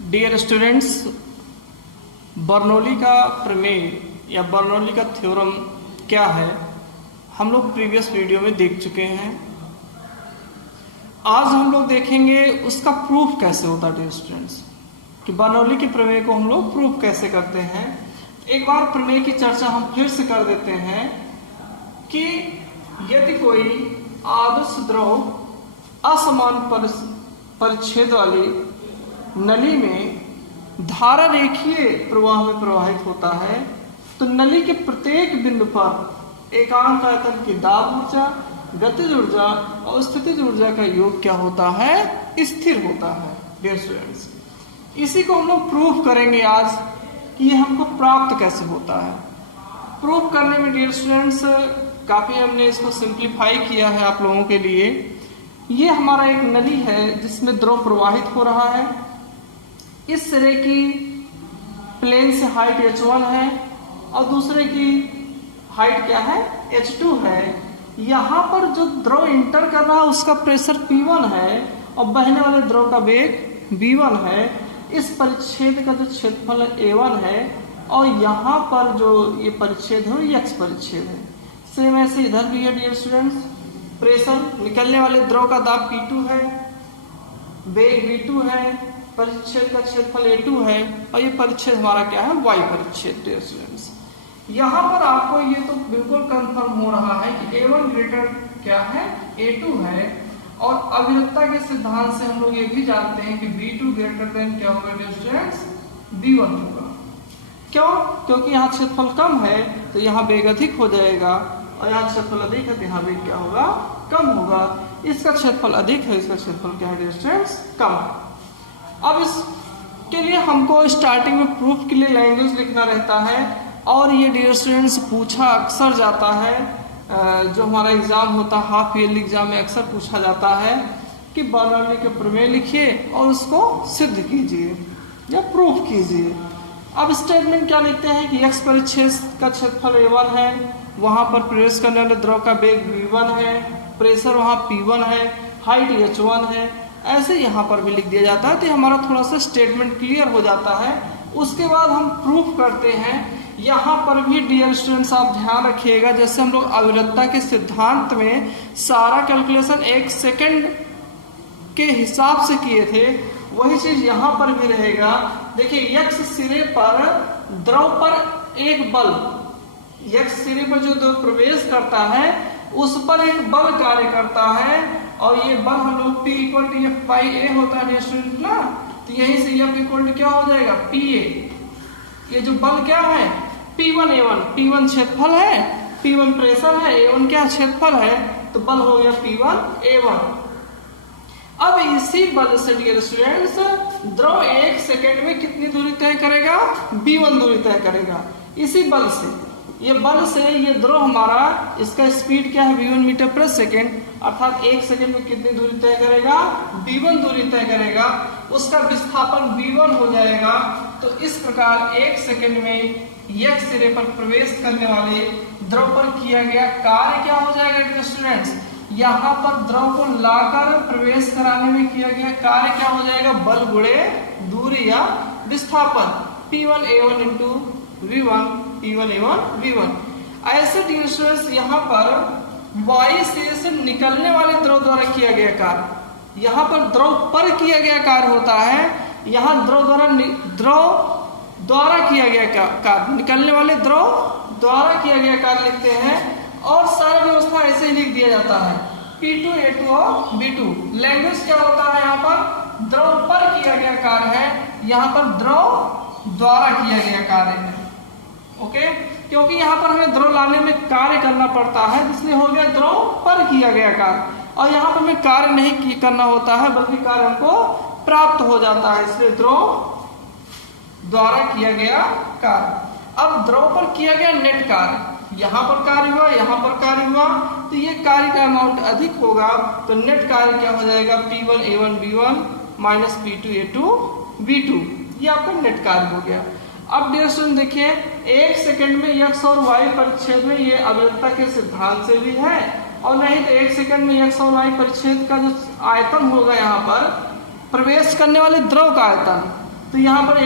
Dear students, Bernoulli का प्रमेय या बर्नौली का थ्योरम क्या है हम लोग प्रीवियस वीडियो में देख चुके हैं। आज हम लोग देखेंगे उसका प्रूफ कैसे होता है डियर स्टूडेंट्स, कि बर्नौली के प्रमेय को हम लोग प्रूफ कैसे करते हैं। एक बार प्रमेय की चर्चा हम फिर से कर देते हैं कि यदि कोई आदर्श द्रव असमान परिच्छेद वाली नली में धारा रेखीय प्रवाह में प्रवाहित होता है तो नली के प्रत्येक बिंदु पर एकांक आयतन की दाब ऊर्जा, गतिज ऊर्जा और स्थितिज ऊर्जा का योग क्या होता है? स्थिर होता है डियर स्टूडेंट्स। इसी को हम लोग प्रूफ करेंगे आज कि ये हमको प्राप्त कैसे होता है। प्रूफ करने में डियर स्टूडेंट्स काफी हमने इसको सिंप्लीफाई किया है आप लोगों के लिए। ये हमारा एक नली है जिसमें द्रव प्रवाहित हो रहा है। इस सिरे की प्लेन से हाइट h1 है और दूसरे की हाइट क्या है? h2 है। यहाँ पर जो द्रव इंटर कर रहा है उसका प्रेशर P1 है और बहने वाले द्रव का वेग v1 है। इस परिच्छेद का जो क्षेत्रफल A1 है और यहाँ पर जो ये परिच्छेद है ये x परिच्छेद है। सेम ऐसे इधर भी है डियर स्टूडेंट्स। प्रेशर निकलने वाले द्रव का दाब P2 है, वेग v2 है, परिच्छेद का क्षेत्रफल A2 है और ये परिच्छेद हमारा क्या है? y परिच्छेद डियर स्टूडेंट्स। यहाँ पर आपको ये तो बिल्कुल कंफर्म हो रहा है कि A1 ग्रेटर क्या है? A2 है। और अविरतता के सिद्धांत से हम लोग ये भी जानते हैं कि V2 ग्रेटर देन क्या होगा डियर स्टूडेंट्स? V1 होगा। क्यों? क्योंकि यहाँ क्षेत्रफल कम है तो यहाँ वेग अधिक हो जाएगा और यहाँ क्षेत्रफल अधिक है तो यहाँ वेग क्या होगा? कम होगा। इसका क्षेत्रफल अधिक है, इसका क्षेत्रफल क्या है डियर स्टूडेंट्स? कम। अब इसके लिए हमको स्टार्टिंग में प्रूफ के लिए लैंग्वेज लिखना रहता है और ये डियर स्टूडेंट्स पूछा अक्सर जाता है। जो हमारा एग्जाम होता है हाफ ईयरली एग्जाम में अक्सर पूछा जाता है कि बर्नौली के प्रमेय लिखिए और उसको सिद्ध कीजिए या प्रूफ कीजिए। अब स्टेटमेंट क्या लिखते हैं कि x परिच्छेद का क्षेत्रफल A1 है, वहां पर प्रवेश करने वाले द्रव का वेग v1 है, प्रेशर वहां P1 है, हाइट h1 है। ऐसे यहाँ पर भी लिख दिया जाता है तो हमारा थोड़ा सा स्टेटमेंट क्लियर हो जाता है। उसके बाद हम प्रूफ करते हैं। यहाँ पर भी डियर स्टूडेंट्स आप ध्यान रखिएगा, जैसे हम लोग अविरतता के सिद्धांत में सारा कैलकुलेशन 1 सेकंड के हिसाब से किए थे, वही चीज यहाँ पर भी रहेगा। देखिए x सिरे पर द्रव पर एक बल, x सिरे पर जो द्रव प्रवेश करता है उस पर एक बल कार्य करता है और ये बल हम लोग P = F/A होता है स्टूडेंट ना। तो यहीं से F = क्या हो जाएगा? PA। ये जो बल क्या है? P1A1। P1 क्षेत्रफल है, P1 प्रेशर है, A1 क्या क्षेत्रफल है, तो बल हो गया P1A1। अब इसी बल से डियर स्टूडेंट्स द्रव 1 सेकंड में कितनी दूरी तय करेगा? v1 दूरी तय करेगा। इसी बल से ये द्रव हमारा, इसका स्पीड क्या है? v1 मीटर प्रति सेकेंड, अर्थात 1 सेकंड में कितनी दूरी तय करेगा? v1 दूरी तय करेगा। उसका विस्थापन v1 हो जाएगा। तो इस प्रकार 1 सेकंड में x सिरे पर प्रवेश करने वाले द्रव पर किया गया कार्य क्या हो जाएगा स्टूडेंट्स? यहाँ पर द्रव को लाकर प्रवेश कराने में किया गया कार्य क्या हो जाएगा? बल गुणे दूरी या विस्थापन P1A1 × V1, P1A1 V1। ऐसे डियर स्टूडेंट्स यहाँ पर y सिरे से निकलने वाले द्रव द्वारा किया गया कार्य, यहाँ पर द्रव पर किया गया कार्य होता है, यहाँ द्रव द्वारा किया गया कार्य, निकलने वाले द्रव द्वारा किया गया कार्य लिखते हैं और सारा व्यवस्था ऐसे ही लिख दिया जाता है P2, A2 और B2। लैंग्वेज क्या होता है? यहाँ पर द्रव पर किया गया कार्य है, यहाँ पर द्रव द्वारा किया गया कार्य है। ओके, क्योंकि यहाँ पर हमें द्रव लाने में कार्य करना पड़ता है, इसलिए हो गया द्रव पर किया गया कार्य। और यहाँ पर हमें कार्य नहीं करना होता है बल्कि कार्य हमको प्राप्त हो जाता है, इसलिए द्रव द्वारा किया गया कार्य। अब द्रव पर किया गया नेट कार्य, यहाँ पर कार्य हुआ, यहाँ पर कार्य हुआ, तो ये कार्य का अमाउंट अधिक होगा तो नेट कार्य क्या हो जाएगा? P1A1 V1 - P2A2 V2। ये आपका नेट कार्य हो गया। अब डियर स्टूडेंट देखिए 1 सेकंड में x और y परिच्छेद में ये अविरतता के सिद्धांत से भी है और नहीं तो 1 सेकंड में x और y परिच्छेद का जो आयतन होगा यहाँ पर प्रवेश करने वाले द्रव का आयतन, तो यहाँ पर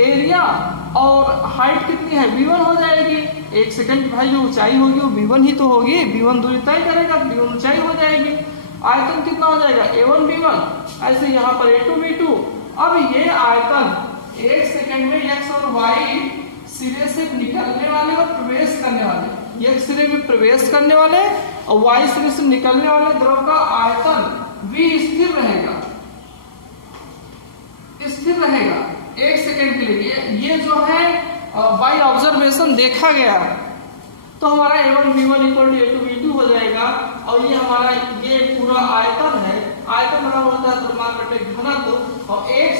एरिया और हाइट कितनी है v1 हो जाएगी। एक सेकंड भाई, जो ऊंचाई होगी वो v1 ही तो होगी, v1 दूरी तय करेगा, v1 ऊंचाई हो जाएगी। आयतन कितना हो जाएगा a1 b1, ऐसे यहाँ पर a2 b2। अब ये आयतन एक सेकंड में x और y सिरे से निकलने वाले और प्रवेश करने वाले, एक सिरे में प्रवेश करने वाले और y सिरे से निकलने वाले द्रव का आयतन v स्थिर रहेगा एक सेकंड के लिए। ये जो है बाय ऑब्जर्वेशन देखा गया, तो हमारा a1 b1 equal to a2 b2 हो जाएगा। और ये हमारा ये पूरा आयतन है, आयतन बराबर होता है द्रव्यमान बटे घनत्व। और एक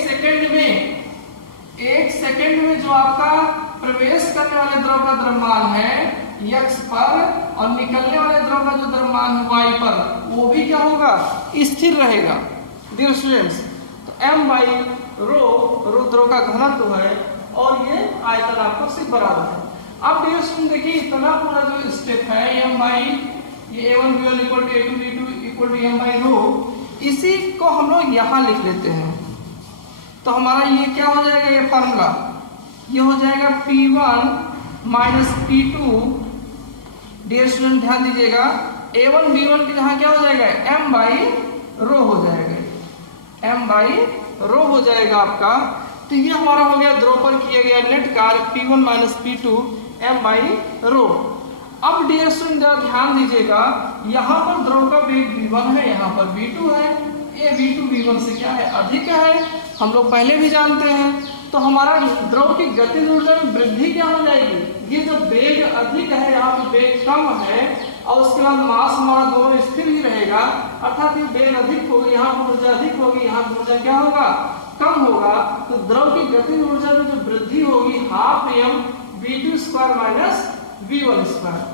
सेकंड में जो आपका प्रवेश करने वाले द्रव का द्रव्यमान है x पर और निकलने वाले द्रव का जो द्रव्यमान है y पर, वो भी क्या होगा, स्थिर रहेगा। डियर स्टूडेंट्स, तो m बाई रो द्रव का घनत्व है और ये आयतन आपको सिर्फ बराबर है। अब डियर स्टूडेंट देखिए, इतना पूरा जो स्टेप है m बाई ये a1 b1 equal to a2 b2 equal to m by row, इसी को हम लोग यहाँ लिख लेते हैं। तो हमारा ये क्या हो जाएगा, ये फार्मूला ये हो जाएगा P1 minus P2। Dear student ध्यान दीजिएगा, A1 B1 की जहाँ क्या हो जाएगा m बाई रो हो जाएगा, m बाई रो हो जाएगा आपका। तो ये हमारा हो गया द्रव पर किया गया नेट कार्य P1 minus P2 m by रो। अब डियर स्टूडेंट ध्यान दीजिएगा, यहाँ पर द्रव का वेग V1 है, यहाँ पर V2 है। ये V2 V1 से क्या है, अधिक है, हम लोग पहले भी जानते हैं। तो हमारा द्रव की गतिज ऊर्जा में वृद्धि क्या हो जाएगी, ये जो वेग अधिक है यहाँ पे वेग कम है और उसके बाद मास हमारा दोनों स्थिर ही रहेगा, अर्थात ये वेग अधिक होगी, यहाँ पर ऊर्जा अधिक होगी, यहाँ पर ऊर्जा क्या होगा, कम होगा। तो द्रव की गतिज ऊर्जा में जो वृद्धि होगी half m v2 square minus v1 square.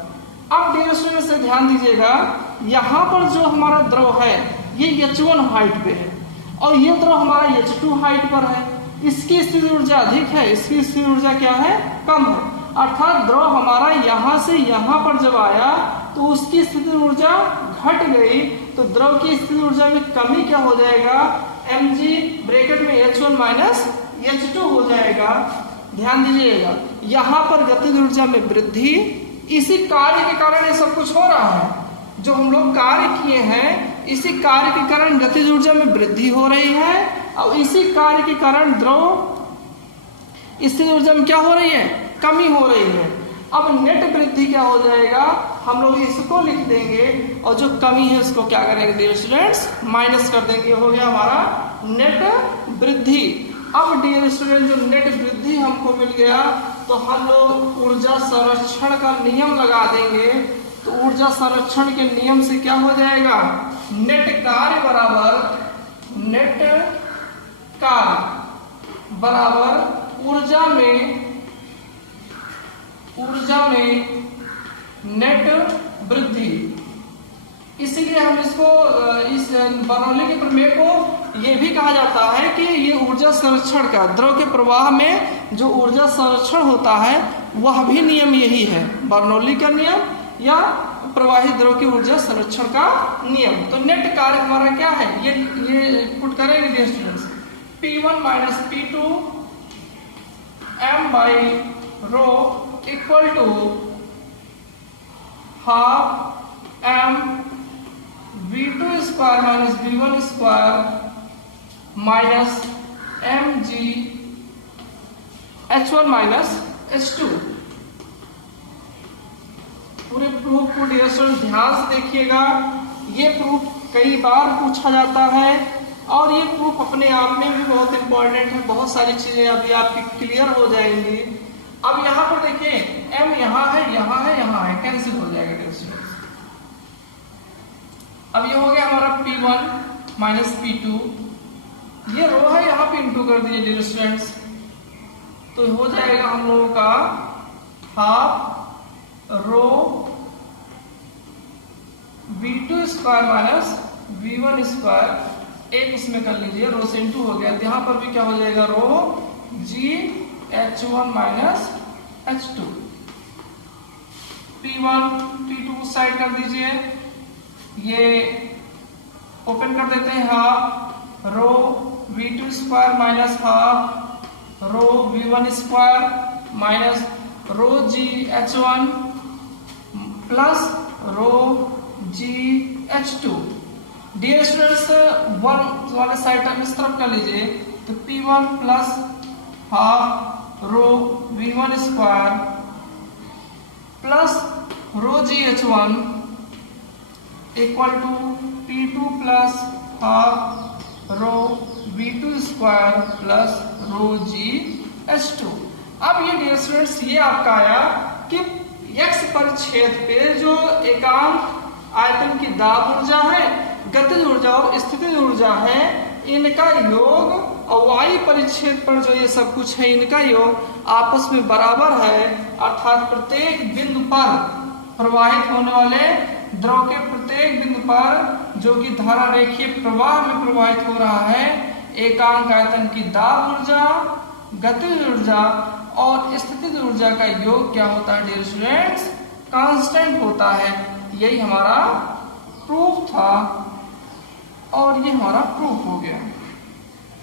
अब डियर स्टूडेंट से ध्यान दीजिएगा, यहाँ पर जो हमारा द्रव है ये h1 हाइट पे है और ये द्रव हमारा h2 हाइट पर है। इसकी स्थिर ऊर्जा अधिक है, इसकी स्थिर ऊर्जा क्या है, कम है। अर्थात द्रव हमारा यहाँ से यहाँ पर जब आया तो उसकी स्थिर ऊर्जा घट गई, तो द्रव की स्थिर ऊर्जा में कमी क्या हो जाएगा, mg ब्रैकेट में h1 माइनस h2 हो जाएगा। ध्यान दीजिएगा, यहाँ पर गतिज ऊर्जा में वृद्धि, इसी कार्य के कारण ये सब कुछ हो रहा है। जो हम लोग कार्य किए हैं, इसी कार्य के कारण गतिज ऊर्जा में वृद्धि हो रही है और इसी कार्य के कारण द्रव स्थिर ऊर्जा में क्या हो रही है, कमी हो रही है। अब नेट वृद्धि क्या हो जाएगा, हम लोग इसको लिख देंगे और जो कमी है उसको क्या करेंगे डियर स्टूडेंट्स, माइनस कर देंगे, हो गया हमारा नेट वृद्धि। अब डियर स्टूडेंट जो नेट वृद्धि हमको मिल गया, तो हम लोग ऊर्जा संरक्षण का नियम लगा देंगे। तो ऊर्जा संरक्षण के नियम से क्या हो जाएगा, नेट कार्य बराबर ऊर्जा में नेट वृद्धि। इसीलिए हम इसको इस बर्नौली के प्रमेय को ये भी कहा जाता है कि ये ऊर्जा संरक्षण का, द्रव के प्रवाह में जो ऊर्जा संरक्षण होता है वह भी नियम यही है, बर्नौली का नियम या प्रवाहित द्रव की ऊर्जा संरक्षण का नियम। तो नेट कार्य हमारा क्या है, ये पुट करेंगे dear students, P1 minus P2 m by rho equal to half m v2 square minus v1 square minus mg h1 minus h2। पूरे प्रूफ को डियर स्टूडेंट ध्यान से देखिएगा, ये प्रूफ कई बार पूछा जाता है और ये प्रूफ अपने आप में भी बहुत इंपॉर्टेंट है। बहुत सारी चीजें अभी आपकी क्लियर हो जाएंगी। अब यहाँ पर देखिए, m यहाँ है, यहाँ है, यहाँ है, कैंसिल हो जाएगा डियर स्टूडेंट्स। अब ये हो गया हमारा P1 माइनस P2, ये रो है, यहाँ पे इंटू कर दीजिए डियर स्टूडेंट्स, तो हो जाएगा हम लोगों का half rho v2 square minus v1 square, एक इसमें कर लीजिए, रो से इंटू हो गया, यहाँ पर भी क्या हो जाएगा, रो g h1 minus h2। P1 P2 side कर दीजिए, ये ओपन कर देते हैं, half rho v2 square minus half rho v1 square minus rho g h1 plus rho g h2। Dear students, one वाले साइड आप इस तरफ कर लीजिए तो p1 plus half rho v1 square plus rho g h1 equal to p2 plus half rho v2 square plus rho g h2। अब ये dear students ये आपका आया कि x परिच्छेद पे जो एकांक आयतन की दाब ऊर्जा है, गतिज ऊर्जा और स्थितिज ऊर्जा है, इनका योग और y परिच्छेद पर जो ये सब कुछ है इनका योग आपस में बराबर है। अर्थात प्रत्येक बिंदु पर प्रवाहित होने वाले द्रव के प्रत्येक बिंदु पर जो कि धारा रेखीय प्रवाह में प्रवाहित हो रहा है, एकांक आयतन की दाब ऊर्जा, गतिज ऊर्जा और स्थितिज ऊर्जा का योग क्या होता है डियर स्टूडेंट्स? कांस्टेंट होता है। यही हमारा प्रूफ था और ये हमारा प्रूफ हो गया।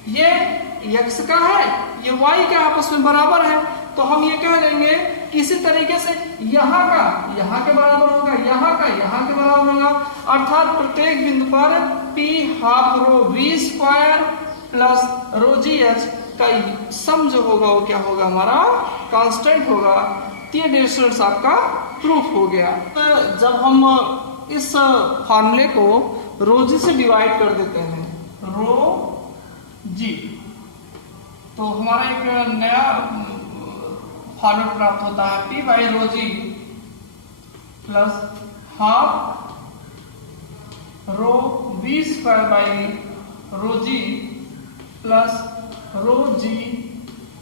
ये x का है, ये y का आपस में बराबर है, तो हम ये कह देंगे किसी तरीके से यहाँ का यहाँ के बराबर होगा, यहाँ का यहाँ के बराबर होगा। अर्थात प्रत्येक बिंदु पर p half rho v square plus rho g H का सम जो होगा वो क्या होगा? हमारा कांस्टेंट होगा। तो ये डियर स्टूडेंट्स आपका प्रूफ हो गया। तो जब हम इस फॉर्मूले को रो जी से डिवाइड कर देते हैं, रो जी, तो हमारा एक नया फॉर्मूला प्राप्त होता है p by rho g plus half rho v square by rho g plus rho g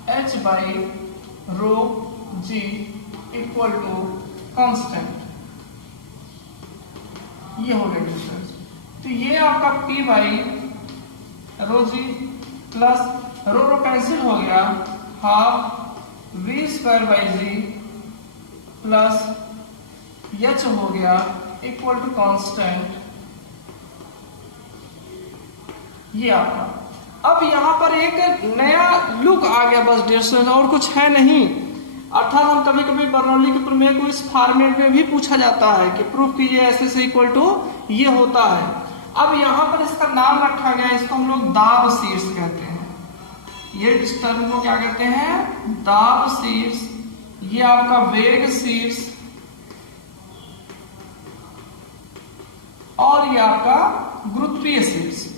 h by rho g equal to constant. ये हो गया डिस्टेंस। तो ये आपका p by rho g plus rho cancel हो गया, half v square by g plus h हो गया इक्वल टू कांस्टेंट। ये आपका अब यहाँ पर एक नया लुक आ गया बस डियर स्टूडेंट, और कुछ है नहीं। अर्थात हम कभी कभी बर्नौली के प्रमेय को इस फॉर्मेट में भी पूछा जाता है कि प्रूफ कीजिए ऐसे से इक्वल टू ये होता है। अब यहाँ पर इसका नाम रखा गया, इसको हम लोग दाब शीर्ष कहते हैं। ये इस टर्म को क्या कहते हैं? दाब शीर्ष। ये आपका वेग शीर्ष और ये आपका गुरुत्वीय शीर्ष।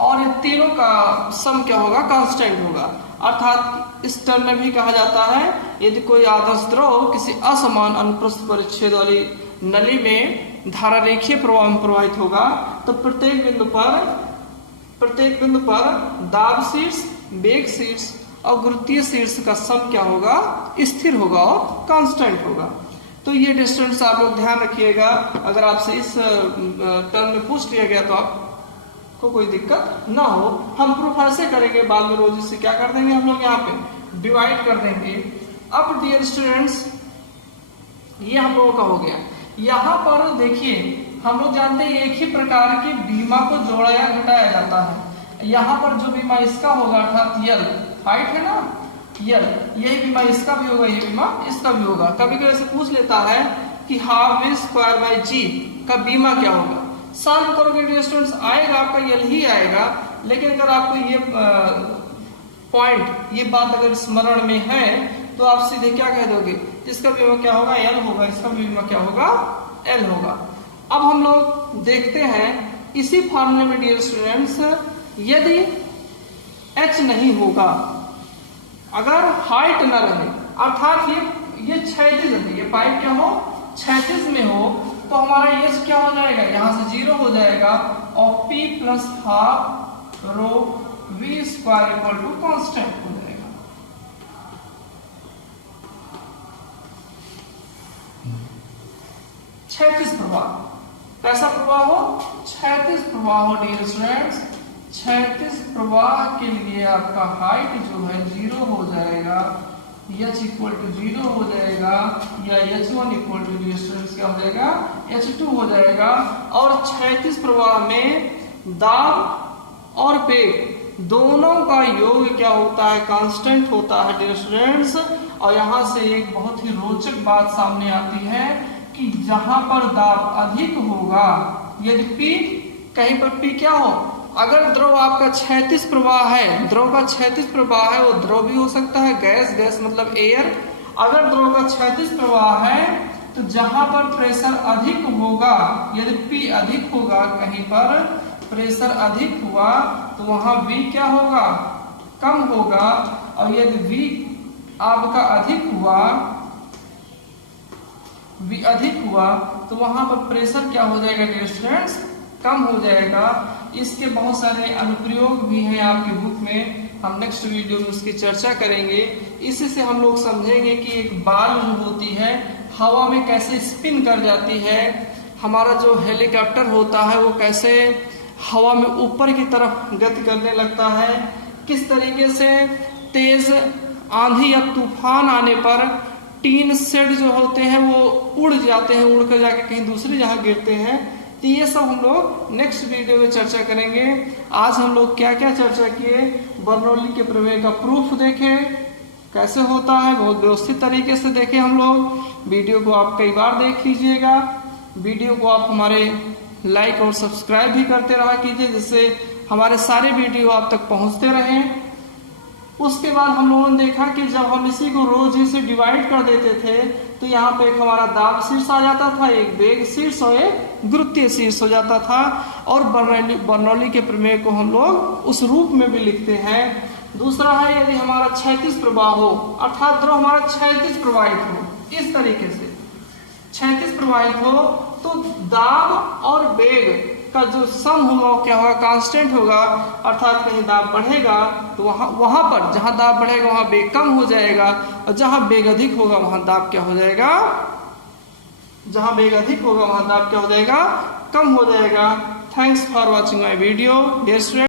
और ये तीनों का सम क्या होगा? कांस्टेंट होगा। अर्थात इस टर्म में भी कहा जाता है यदि कोई आदर्श द्रव किसी असमान अनुप्रस्थ परिच्छेद वाली नली में धारा रेखीय प्रवाह में प्रवाहित होगा तो प्रत्येक बिंदु पर दाब शीर्ष, वेग शीर्ष और गुरुत्वीय शीर्ष का सम क्या होगा? स्थिर होगा और कांस्टेंट होगा। तो ये डिस्टेंस आप लोग ध्यान रखिएगा। अगर आपसे इस टर्म में पूछ लिया गया तो आपको कोई दिक्कत ना हो। हम प्रूफ ऐसे करेंगे, बाद में रोज से क्या कर देंगे हम लोग यहाँ पे डिवाइड कर देंगे। अब डियर स्टूडेंट्स ये हम लोगों का हो गया। यहाँ पर देखिए हम लोग जानते हैं एक ही प्रकार की बीमा को जोड़ा या घटाया जाता है। यहाँ पर जो बीमा इसका होगा अर्थात यल हाइट है ना, यल, यही बीमा इसका भी होगा, ये बीमा इसका भी होगा। कभी कभी ऐसे पूछ लेता है कि हाफ v स्क्वायर बाई जी का बीमा क्या होगा? सॉल्व करोगे डियर स्टूडेंट्स आएगा आपका यल ही आएगा। लेकिन अगर आपको ये पॉइंट, ये बात अगर स्मरण में है तो आप सीधे क्या कह दोगे? इसका बीमा क्या होगा? एल होगा। इसका बीमा क्या होगा? एल होगा। अब हम लोग देखते हैं इसी फॉर्मूले में डियर स्टूडेंट्स, यदि h नहीं होगा, अगर हाइट न रहे, अर्थात ये क्षैतिज है, ये पाइप क्या हो? क्षैतिज में हो, तो हमारा h क्या हो जाएगा? यहां से 0 हो जाएगा और p plus half rho v square equal to constant हो जाएगा। क्षैतिज प्रवाह, कैसा प्रवाह हो? क्षैतिज प्रवाह हो डियर स्टूडेंट्स। क्षैतिज प्रवाह के लिए आपका हाइट जो है 0 हो जाएगा H इक्वल टू 0 हो जाएगा, या H1 इक्वल टू डिस्टेंस क्या हो जाएगा, H2 हो जाएगा। और क्षैतिज प्रवाह में दाब और वेग दोनों का योग क्या होता है, कांस्टेंट होता है डियर स्टूडेंट्स। और यहाँ से एक बहुत ही रोचक बात सामने आती है कि जहां पर दाब अधिक होगा, यदि P कहीं पर P क्या हो, अगर द्रव आपका क्षैतिज प्रवाह है, द्रव का क्षैतिज प्रवाह है, वो द्रव भी हो सकता है, गैस मतलब एयर। अगर द्रव का क्षैतिज प्रवाह है तो जहां पर प्रेशर अधिक होगा, यदि P अधिक होगा, कहीं पर प्रेशर अधिक हुआ तो वहां V क्या होगा, कम होगा। और यदि V आपका अधिक हुआ, V अधिक हुआ तो वहां पर प्रेशर क्या हो जाएगा डियर स्टूडेंट्स, कम हो जाएगा। इसके बहुत सारे अनुप्रयोग भी हैं आपके बुक में, हम नेक्स्ट वीडियो में उसकी चर्चा करेंगे। इसी से हम लोग समझेंगे कि एक बाल जो होती है हवा में कैसे स्पिन कर जाती है, हमारा जो हेलीकॉप्टर होता है वो कैसे हवा में ऊपर की तरफ गति करने लगता है, किस तरीके से तेज आंधी या तूफान आने पर टीन शेड जो होते हैं वो उड़ जाते हैं, उड़ कर जाके कहीं दूसरी जगह गिरते हैं। तो ये सब हम लोग नेक्स्ट वीडियो में चर्चा करेंगे। आज हम लोग क्या क्या चर्चा किए, बर्नौली के प्रमेय का प्रूफ देखे कैसे होता है, बहुत व्यवस्थित तरीके से देखे हम लोग। वीडियो को आप कई बार देख लीजिएगा, वीडियो को आप हमारे लाइक और सब्सक्राइब भी करते रहा कीजिए, जिससे हमारे सारे वीडियो आप तक पहुंचते रहें। उसके बाद हम लोगों ने देखा कि जब हम इसी को रो जी से डिवाइड कर देते थे तो यहाँ पे एक हमारा दाब शीर्ष आ जाता था, एक वेग शीर्ष और एक गुरुत्वीय शीर्ष हो जाता था। और बर्नौली के प्रमेय को हम लोग उस रूप में भी लिखते हैं। दूसरा है यदि हमारा क्षैतिज प्रवाह हो, अर्थात द्रव हमारा क्षैतिज प्रवाहित हो, इस तरीके से क्षैतिज प्रवाहित हो तो दाब और वेग का जो सम होगा वो क्या होगा, कांस्टेंट होगा। अर्थात कहीं दाब बढ़ेगा तो वहां पर जहां दाब बढ़ेगा वहां वेग कम हो जाएगा, और जहां वेग अधिक होगा वहां दाब क्या हो जाएगा, जहां वेग अधिक होगा वहां दाब क्या हो जाएगा, कम हो जाएगा। Thanks for watching my video dear student.